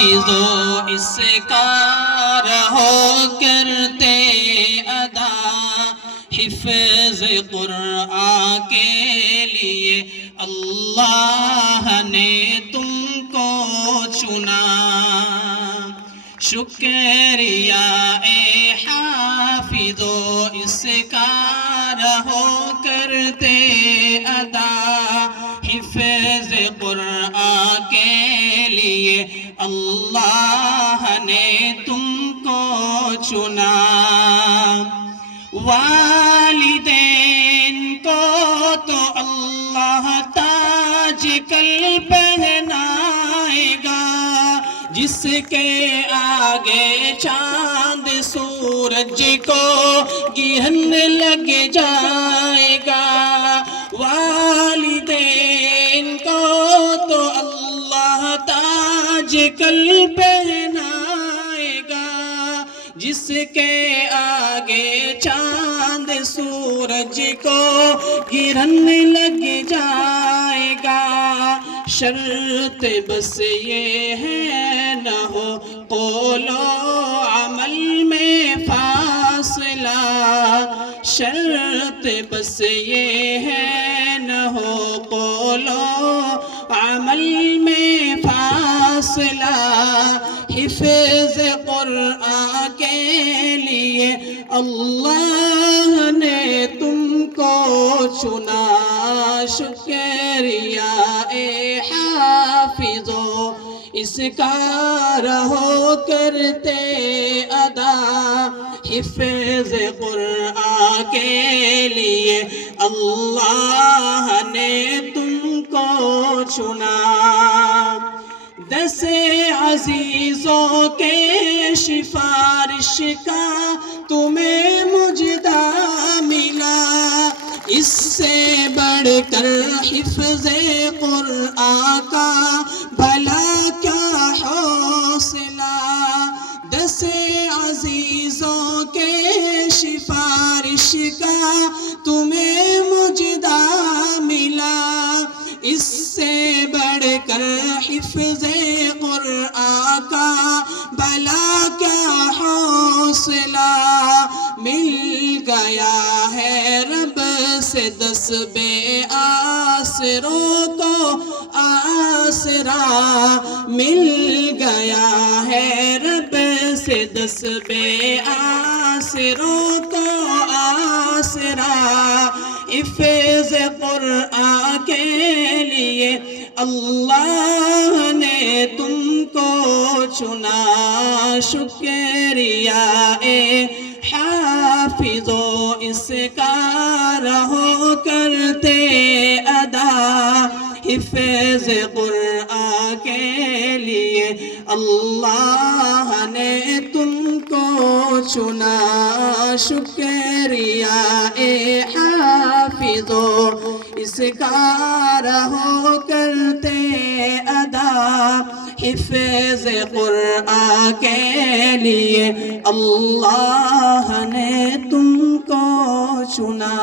حافظو اس کا رہو کرتے ادا حفظ قرآن کے لیے اللہ نے تم کو چنا شکریہ اے حافظو اس کا رہو کرتے ادا حفظ قرآن کے لیے اللہ نے تم کو چنا والدین کو تو اللہ تاج کل پہنائے گا جس کے آگے چاند سورج کو گرہن لگ جائے گا والدین کو تو اللہ تاج کل پہنائے گا جس کے آگے چاند سورج کو گرہن لگ جائے گا شرط بس یہ ہے نہ ہو قول و عمل میں فاصلہ شرط بس یہ ہے نہ ہو قول و عمل میں فاصلہ حفظ قرآن کے لیے اللہ نے تم کو چنا شکریہ اے حافظو اس کا رہو کرتے ادا حفظ قرآن کے لیے اللہ نے تم کو چنا دس عزیزوں کے سفارش کا تمہیں مجدہ ملا اس سے بڑھ کر حفظ قرآن کا بھلا کیا حوصلہ دس عزیزوں کے سفارش کا تمہیں مجدہ ملا اس سے بڑھ کر حفظ قرآن کا بھلا کیا حوصلہ مل گیا ہے رب سے 10 بے آسروں کو آسرا مل گیا ہے رب سے 10 بے آسروں کو آسرا حفظ قرآن کے لیے اللہ نے تم کو چنا شکریہ اے حافظو اس کا رہو کرتے ادا حفظ قرآن کے لیے اللہ نے تم کو چنا شکریہ اے حافظو اس کا رہو کرتے ادا حفظ قرآن کے لیے اللہ نے تم کو چنا